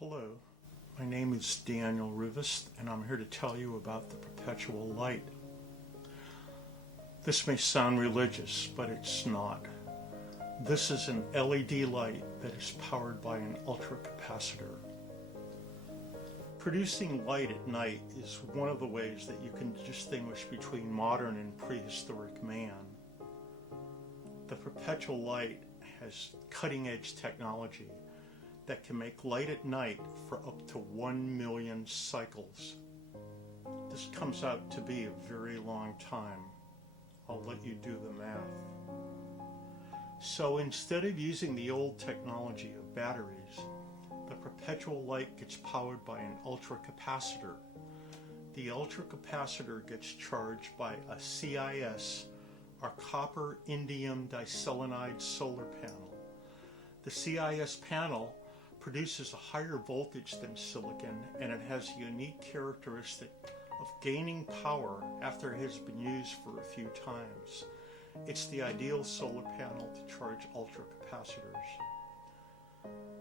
Hello, my name is Daniel Rivest, and I'm here to tell you about the perpetual light. This may sound religious, but it's not. This is an LED light that is powered by an ultracapacitor. Producing light at night is one of the ways that you can distinguish between modern and prehistoric man. The perpetual light has cutting-edge technology that can make light at night for up to 1 million cycles. This comes out to be a very long time. I'll let you do the math. So instead of using the old technology of batteries, the perpetual light gets powered by an ultracapacitor. The ultracapacitor gets charged by a CIS, or copper indium diselenide solar panel. The CIS panel produces a higher voltage than silicon, and it has a unique characteristic of gaining power after it has been used for a few times. It's the ideal solar panel to charge ultracapacitors.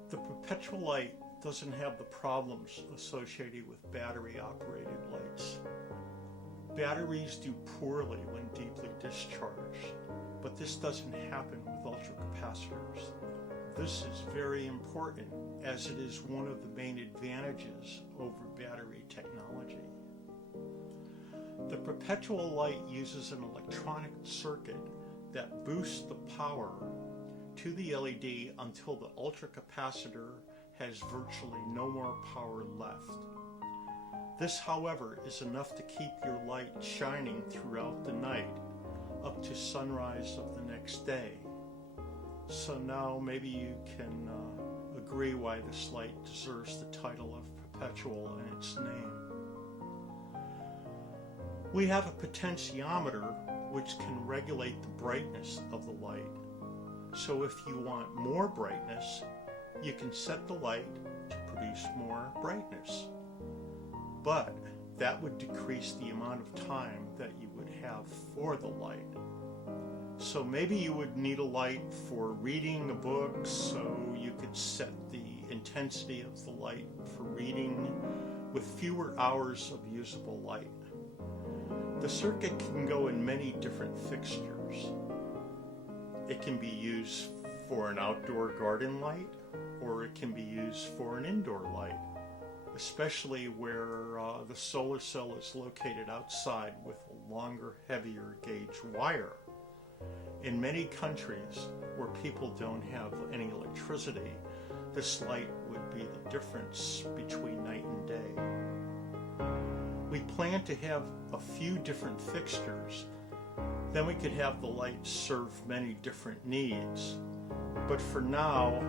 The perpetual light doesn't have the problems associated with battery-operated lights. Batteries do poorly when deeply discharged, but this doesn't happen with ultracapacitors. This is very important, as it is one of the main advantages over battery technology. The perpetual light uses an electronic circuit that boosts the power to the LED until the ultracapacitor has virtually no more power left. This, however, is enough to keep your light shining throughout the night up to sunrise of the next day. So now maybe you can agree why this light deserves the title of perpetual in its name. We have a potentiometer which can regulate the brightness of the light. So if you want more brightness, you can set the light to produce more brightness. But that would decrease the amount of time that you would have for the light. So maybe you would need a light for reading a book, so you could set the intensity of the light for reading with fewer hours of usable light. The circuit can go in many different fixtures. It can be used for an outdoor garden light, or it can be used for an indoor light, especially where the solar cell is located outside with a longer, heavier gauge wire. In many countries where people don't have any electricity, this light would be the difference between night and day. We plan to have a few different fixtures. Then we could have the light serve many different needs. But for now,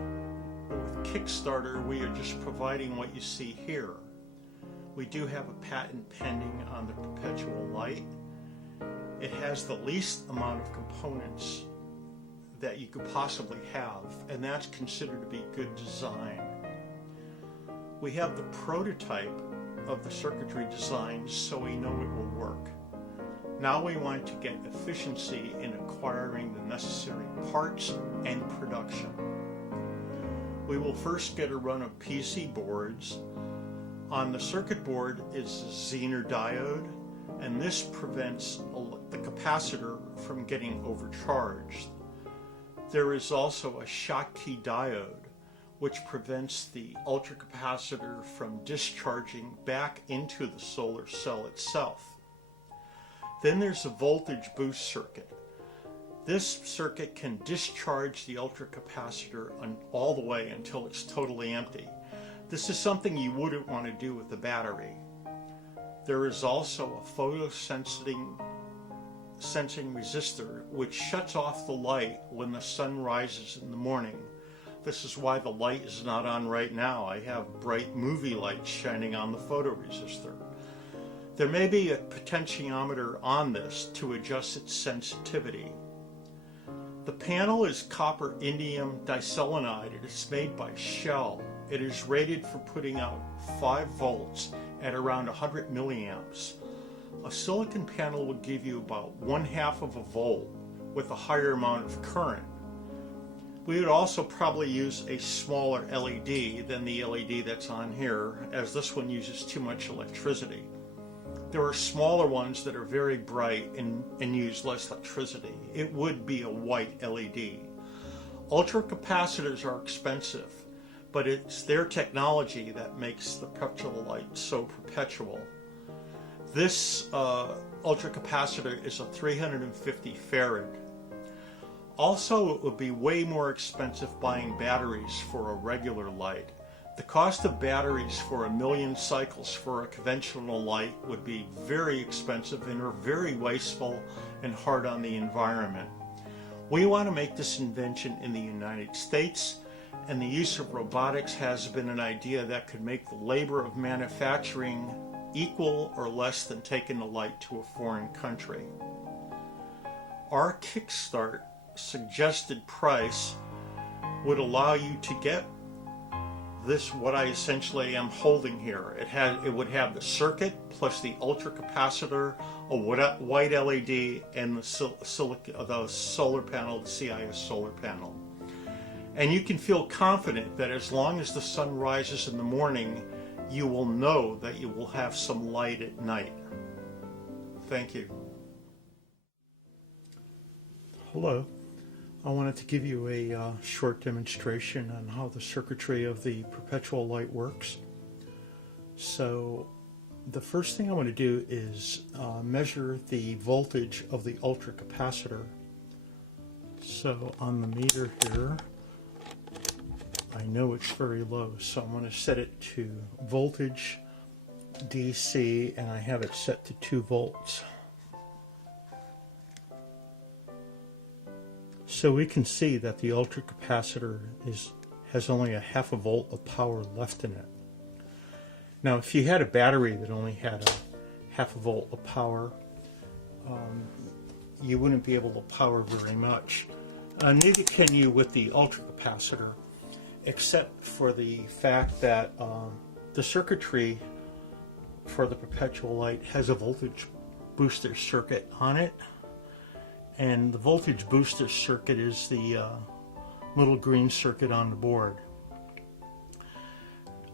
with Kickstarter, we are just providing what you see here. We do have a patent pending on the perpetual light. It has the least amount of components that you could possibly have, and that's considered to be good design. We have the prototype of the circuitry design, so we know it will work. Now we want to get efficiency in acquiring the necessary parts and production. We will first get a run of PC boards. On the circuit board is a Zener diode, and this prevents the capacitor from getting overcharged. There is also a Schottky diode, which prevents the ultracapacitor from discharging back into the solar cell itself. Then there's a voltage boost circuit. This circuit can discharge the ultracapacitor all the way until it's totally empty. This is something you wouldn't want to do with a battery. There is also a photosensing resistor which shuts off the light when the sun rises in the morning. This is why the light is not on right now. I have bright movie lights shining on the photoresistor. There may be a potentiometer on this to adjust its sensitivity. The panel is copper indium diselenide. It is made by Shell. It is rated for putting out 5 volts at around 100 milliamps. A silicon panel will give you about 1/2 of a volt with a higher amount of current. We would also probably use a smaller LED than the LED that's on here, as this one uses too much electricity. There are smaller ones that are very bright and use less electricity. It would be a white LED. Ultracapacitors are expensive, but it's their technology that makes the perpetual light so perpetual. This ultracapacitor is a 350 farad. Also, it would be way more expensive buying batteries for a regular light. The cost of batteries for 1,000,000 cycles for a conventional light would be very expensive and are very wasteful and hard on the environment. We want to make this invention in the United States, and the use of robotics has been an idea that could make the labor of manufacturing equal or less than taking the light to a foreign country. Our Kickstart suggested price would allow you to get this, what I essentially am holding here. It would have the circuit plus the ultracapacitor, a white LED, and the solar panel, the CIS solar panel. And you can feel confident that as long as the sun rises in the morning, you will know that you will have some light at night. Thank you. Hello. I wanted to give you a short demonstration on how the circuitry of the perpetual light works. So the first thing I want to do is measure the voltage of the ultracapacitor. So on the meter here, I know it's very low, so I'm going to set it to voltage DC, and I have it set to 2 volts. So we can see that the ultracapacitor has only a 0.5 volt of power left in it. Now if you had a battery that only had a 0.5 volt of power, you wouldn't be able to power very much. Neither can you with the ultracapacitor, except for the fact that the circuitry for the perpetual light has a voltage booster circuit on it. And the voltage booster circuit is the little green circuit on the board.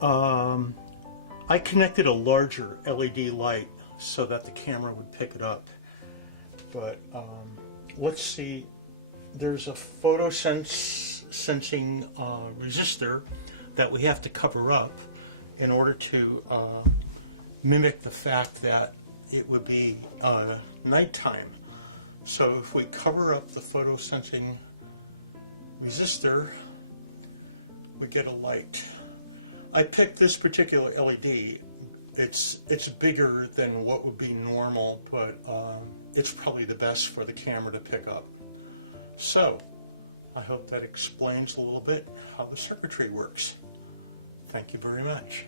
I connected a larger LED light so that the camera would pick it up. But let's see, there's a photosensing resistor that we have to cover up in order to mimic the fact that it would be nighttime. So if we cover up the photosensing resistor, we get a light. I picked this particular LED. It's bigger than what would be normal, but it's probably the best for the camera to pick up. So I hope that explains a little bit how the circuitry works. Thank you very much.